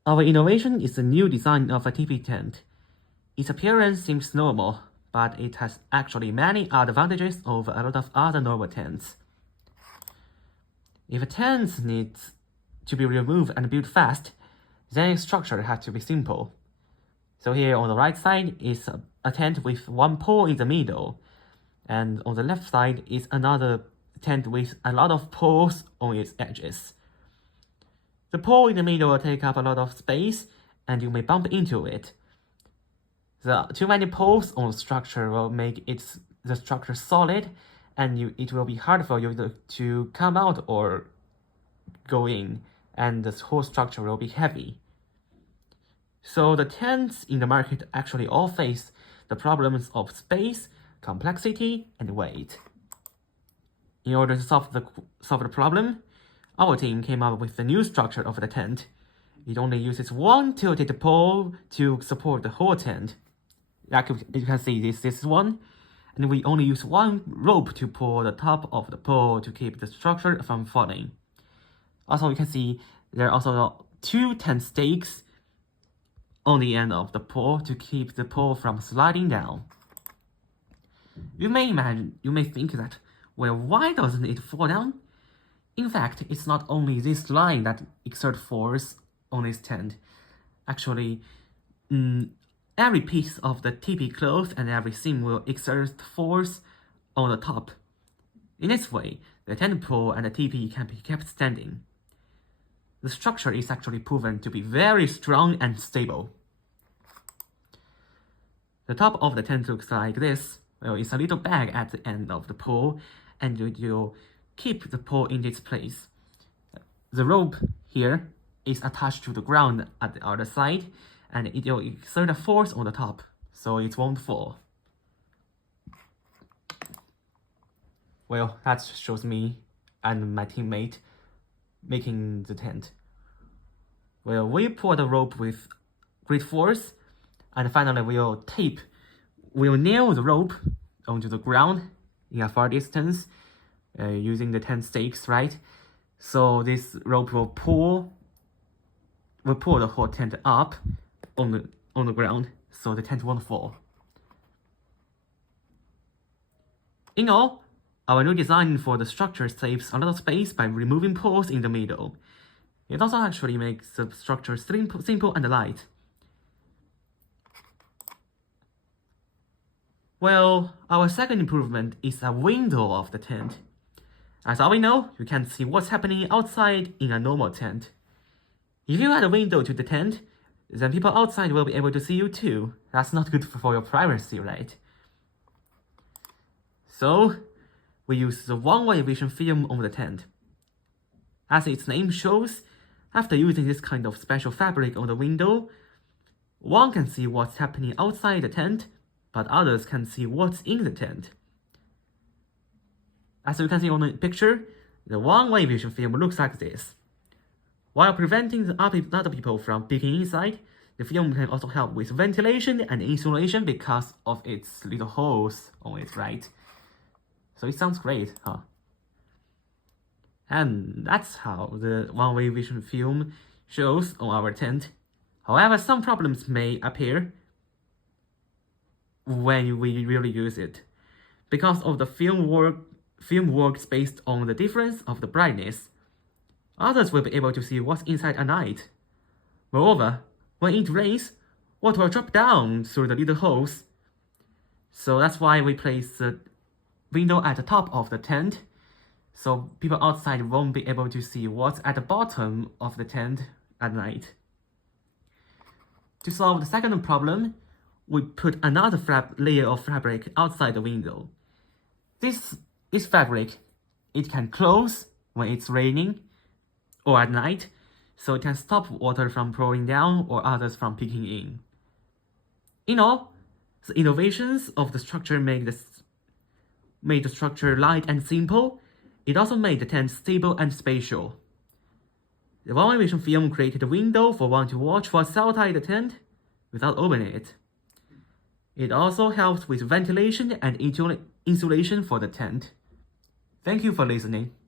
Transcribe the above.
Our innovation is the new design of a teepee tent. Its appearance seems normal, but it has actually many advantages over a lot of other normal tents. If a tent needs to be removed and built fast, then its structure has to be simple. So here on the right side is a tent with one pole in the middle, and on the left side is another tent with a lot of poles on its edges. The pole in the middle will take up a lot of space, and you may bump into it. The too many poles on the structure will make the structure solid, and it will be hard for you to come out or go in, and the whole structure will be heavy. So the tents in the market actually all face the problems of space, complexity, and weight. In order to solve the problem, our team came up with the new structure of the tent. It only uses one tilted pole to support the whole tent. Like you can see, this is one, and we only use one rope to pull the top of the pole to keep the structure from falling. Also, you can see there are also two tent stakes on the end of the pole to keep the pole from sliding down. You may think that, well, why doesn't it fall down? In fact, it's not only this line that exerts force on this tent. Actually, every piece of the teepee cloth and every seam will exert force on the top. In this way, the tent pole and the teepee can be kept standing. The structure is actually proven to be very strong and stable. The top of the tent looks like this. Well, it's a little bag at the end of the pole, and you'll keep the pole in its place. The rope here is attached to the ground at the other side, and it will exert a force on the top, so it won't fall. Well, that shows me and my teammate making the tent. Well, we pull the rope with great force, and finally we'll nail the rope onto the ground in a far distance using the tent stakes, right? So this rope will pull the whole tent up on the ground, so the tent won't fall. In all, our new design for the structure saves a lot of space by removing poles in the middle. It also actually makes the structure simple and light. Well, our second improvement is a window of the tent. As all we know, you can't see what's happening outside in a normal tent. If you add a window to the tent, then people outside will be able to see you too. That's not good for your privacy, right? So, we use the one-way vision film on the tent. As its name shows, after using this kind of special fabric on the window, one can see what's happening outside the tent, but others can see what's in the tent. As you can see on the picture, the one-way vision film looks like this. While preventing the other people from peeking inside, the film can also help with ventilation and insulation because of its little holes on it, right? So it sounds great, huh? And that's how the one-way vision film shows on our tent. However, some problems may appear when we really use it. Because of the film works based on the difference of the brightness, others will be able to see what's inside at night. Moreover, when it rains, water will drop down through the little holes. So that's why we place the window at the top of the tent, so people outside won't be able to see what's at the bottom of the tent at night. To solve the second problem, we put another layer of fabric outside the window. This fabric, it can close when it's raining or at night, so it can stop water from pouring down or others from peeking in. In all, the innovations of the structure made the structure light and simple. It also made the tent stable and spatial. The one-way vision film created a window for one to watch what's outside the tent without opening it. It also helps with ventilation and insulation for the tent. Thank you for listening.